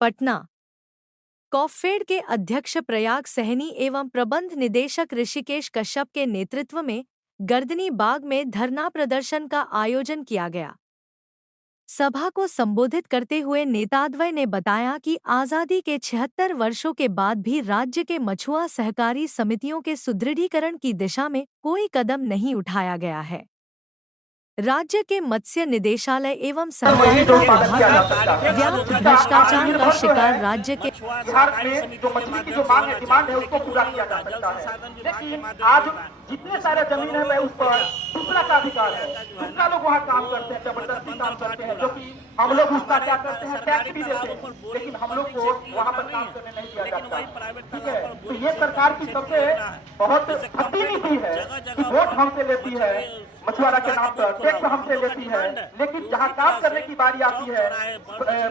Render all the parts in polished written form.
पटना। कॉफेड के अध्यक्ष प्रयाग सहनी एवं प्रबंध निदेशक ऋषिकेश कश्यप के नेतृत्व में गर्दनी बाग में धरना प्रदर्शन का आयोजन किया गया। सभा को संबोधित करते हुए नेताद्वय ने बताया कि आज़ादी के 76 वर्षों के बाद भी राज्य के मछुआ सहकारी समितियों के सुदृढ़ीकरण की दिशा में कोई कदम नहीं उठाया गया है। राज्य के मत्स्य निदेशालय एवं सहकारिता विभाग में व्याप्त भ्रष्टाचार का शिकार राज्य के बिहार में जो मछली की जो मांग है, डिमांड है, उसको पूरा किया जा सकता है। लेकिन आज जितने सारे जमीन है उस पर दूसरा का अधिकार है। दूसरा लोग वहाँ काम करते हैं, जबरदस्ती काम करते हैं, जो कि हम लोग उसका क्या करते हैं, टैक्स भी देते हैं, लेकिन हम लोग को वहाँ पर काम करने नहीं दिया जाता। ठीक है, तो ये सरकार की सबसे बहुत खट्टी नीति है कि वोट हमसे लेती है, मछुआरा के नाम पर टैक्स हमसे लेती है, लेकिन जहाँ काम करने की बारी आती है,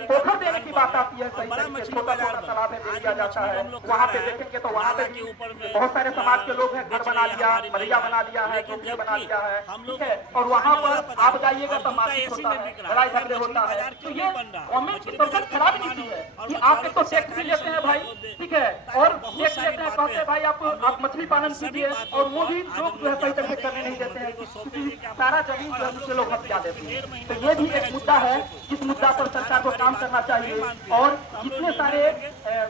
पोखर देने की बात आती है, सही तरीके से छोटा छोटा तालाब में दे दिया जाता है। वहाँ पे देखेंगे तो वहाँ पे भी बहुत सारे समाज के लोग हैं, घर बना लिया, मलिया बना लिया है, झोपड़ी बना लिया है, ठीक है, और वहाँ पर आप जाइएगा तो मारपीट होता है, लड़ाई झगड़े होता है। तो ये गवर्नमेंट की सबसे खराब नीति है कि आप एक तो टैक्स भी लेते हैं भाई, ठीक है, और टैक्स लेते हैं, कहते हैं भाई आप मछली पालन कीजिए, और वो भी लोग जो है सही तरीके करने नहीं देते हैं, सारा जमीन जो है दूसरे लोग हथिया देते हैं। तो ये भी एक मुद्दा है, जिस मुद्दा पर सरकार को काम करना चाहिए। और जितने सारे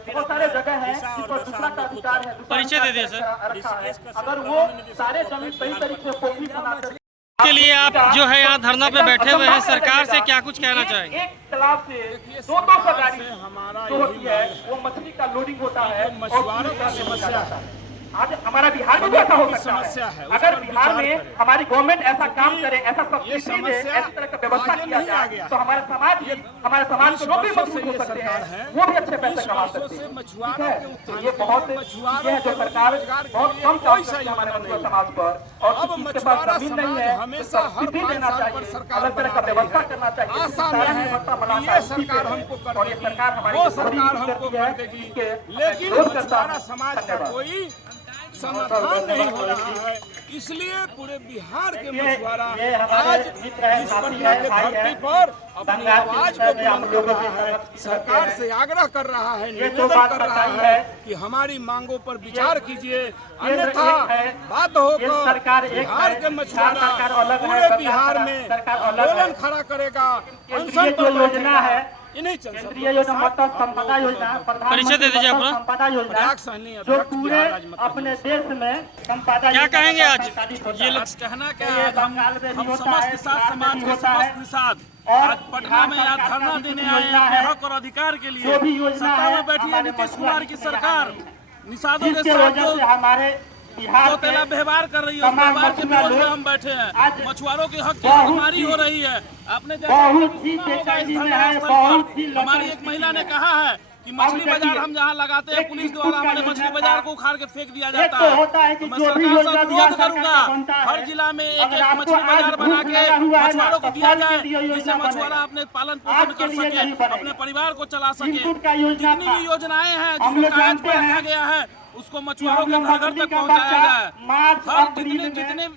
बहुत सारे जगह हैं जिस पर दूसरा का अधिकार है, परिचय दे दिया सर रखा है, अगर वो सारे जमीन सही तरीके से पोखरी बनाकर के लिए आप जो है यहाँ धरना पे बैठे हुए हैं, सरकार से क्या कुछ कहना चाहेंगे? एक तालाब से 200 गाड़ी जो होती है वो मछली का लोडिंग होता है, मछुआरों का समस्या है। आज हमारा बिहार में ऐसा हो सकता है, अगर बिहार में हमारी गवर्नमेंट ऐसा काम करे, ऐसा सब्सिडी दे, ऐसी तरह का व्यवस्था किया जाए, तो हमारे समाज के लोग भी मजबूत हो सकते हैं, वो भी अच्छे पैसे कमा सकते हैं। ठीक है, तो ये बहुत ये है जो सरकार बहुत कम काम करती है हमारे मजदूर समाज पर, और जिसके पास जमीन नहीं है सब्सिडी देना चाहिए, अलग तरह का व्यवस्था करना चाहिए। और ये सरकार हमारी लेकिन समाज का कोई समाधान नहीं हो रहा है। इसलिए पूरे बिहार के मछुआरा आज इस पटना के धरती पर अपनी आवाज को बुलंद कर रहा है, सरकार से आग्रह कर रहा है, निवेदन कर रहा है कि हमारी मांगों पर विचार कीजिए, अन्यथा बाध्य होकर बिहार के मछुआरा पूरे बिहार में आंदोलन खड़ा करेगा, अनशन पर बैठेगा। केंद्रीय योजना मत्स्य संपदा योजना, परिचय दे दीजिए अपना। संपदा योजना जो पूरे अपने देश में संपदा क्या कहेंगे आज? ये कहना क्या है, हम समस्त समाज के समस्त निषाद आज पटना में आज धरना देने आए हैं अपने हक और अधिकार के लिए। सत्ता में बैठी है नीतीश कुमार की सरकार, निषादों के साथ जो हमारे सौतेला व्यवहार कर रही है, उस व्यवहार के विरोध में हम बैठे हैं। मछुआरों के हक की हमारी हो रही है। आपने हमारी एक महिला ने कहा है कि मछली बाजार हम जहाँ लगाते हैं, पुलिस द्वारा हमारे मछली बाजार को उखाड़ के फेंक दिया जाता है। तो मैं सरकार से अनुरोध करूंगा, हर जिला में एक एक मछली बाजार बना के मछुआरों को दिया जाए, जिससे मछुआरा अपने पालन पोषण कर सके, अपने परिवार को चला सके। जितनी भी योजनाएं हैं जिसको कागज पर रखा गया है, उसको मछुआरों के घर घर तक पहुंचाया जाए। हर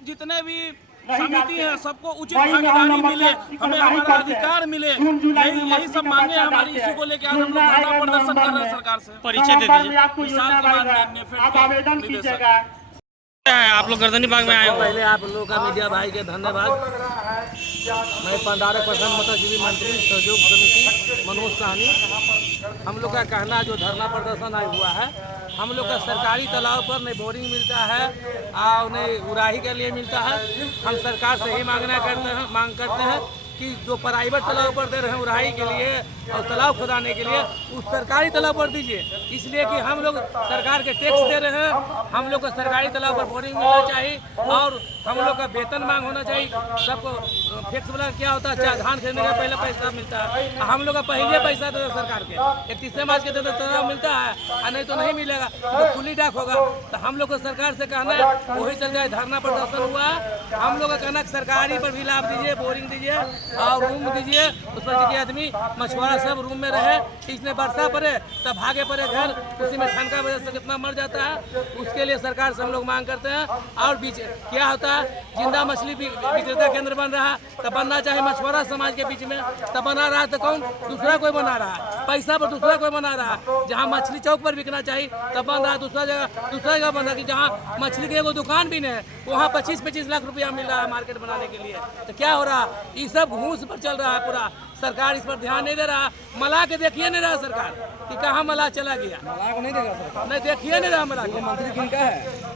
जितने भी समिति है, सबको उचित भागीदारी मिले, हमें हमारा अधिकार मिले। यही सब मांगे हमारी। इसी को लेकर आज हम लोग धरना प्रदर्शन कर रहे हैं सरकार से। परिचय दे दीजिए। विशाल कुमार निदेशक। आप लोग गर्दनी बाग में आए हो। पहले आप लोगों का मीडिया भाई के धन्यवाद। मैं 15% मतजीवी मंत्री सहयोग समिति मनोज साहनी। हम लोग का कहना जो धरना प्रदर्शन आया हुआ है, हम लोग का सरकारी तालाब पर नहीं बोरिंग मिलता है और नहीं उड़ाही के लिए मिलता है। हम सरकार से ही मांग करते हैं कि जो प्राइवेट तालाब पर दे रहे हैं उड़ाही के लिए और तालाब खुदाने के लिए, उस सरकारी तालाब पर दीजिए। इसलिए कि हम लोग सरकार के टैक्स दे रहे हैं, हम लोग को सरकारी तालाब पर बोरिंग मिलना चाहिए और हम लोग का वेतन मांग होना चाहिए। सबको फिक्स वाला क्या होता है, चाहे धान खरीदने का पहले पैसा मिलता है, हम लोग का पहले पैसा देता है सरकार के, 31 मार्च के देते तालाब मिलता है, और नहीं तो नहीं मिलेगा, तो खुली डाक होगा। तो हम लोग को सरकार से कहना है, वही चल जाए। धरना प्रदर्शन हुआ, हम लोग का कहना सरकारी पर भी लाभ दीजिए, बोरिंग दीजिए और रूम दीजिए, उस पर जितने आदमी मछुआरा सब रूम में रहे। इसमें वर्षा पड़े तब भागे पड़े घर, उसी में ठंड का वजह से कितना मर जाता है। उसके लिए सरकार से हम लोग मांग करते हैं। और बीच क्या होता है, जिंदा मछली विक्रेता केंद्र बन रहा है, तब बनना चाहिए मछुआरा समाज के बीच में, तब बना रहा है तो कौन दूसरा कोई बना रहा है। पैसा पर दूसरा कोई बना रहा है। जहाँ मछली चौक पर बिकना चाहिए तब बन रहा है, दूसरा जगह बन रहा है कि जहाँ मछली की एगो दुकान भी नहीं है वहाँ 25-25 लाख रुपया मिल रहा है मार्केट बनाने के लिए। तो क्या हो रहा है, ये सब घूस पर चल रहा है पूरा। सरकार इस पर ध्यान नहीं दे रहा। मलाह के देखिए नहीं रहा सरकार कि कहाँ मलाह चला गया, नहीं देखिए नहीं रहा मलाह। मंत्री किनका है?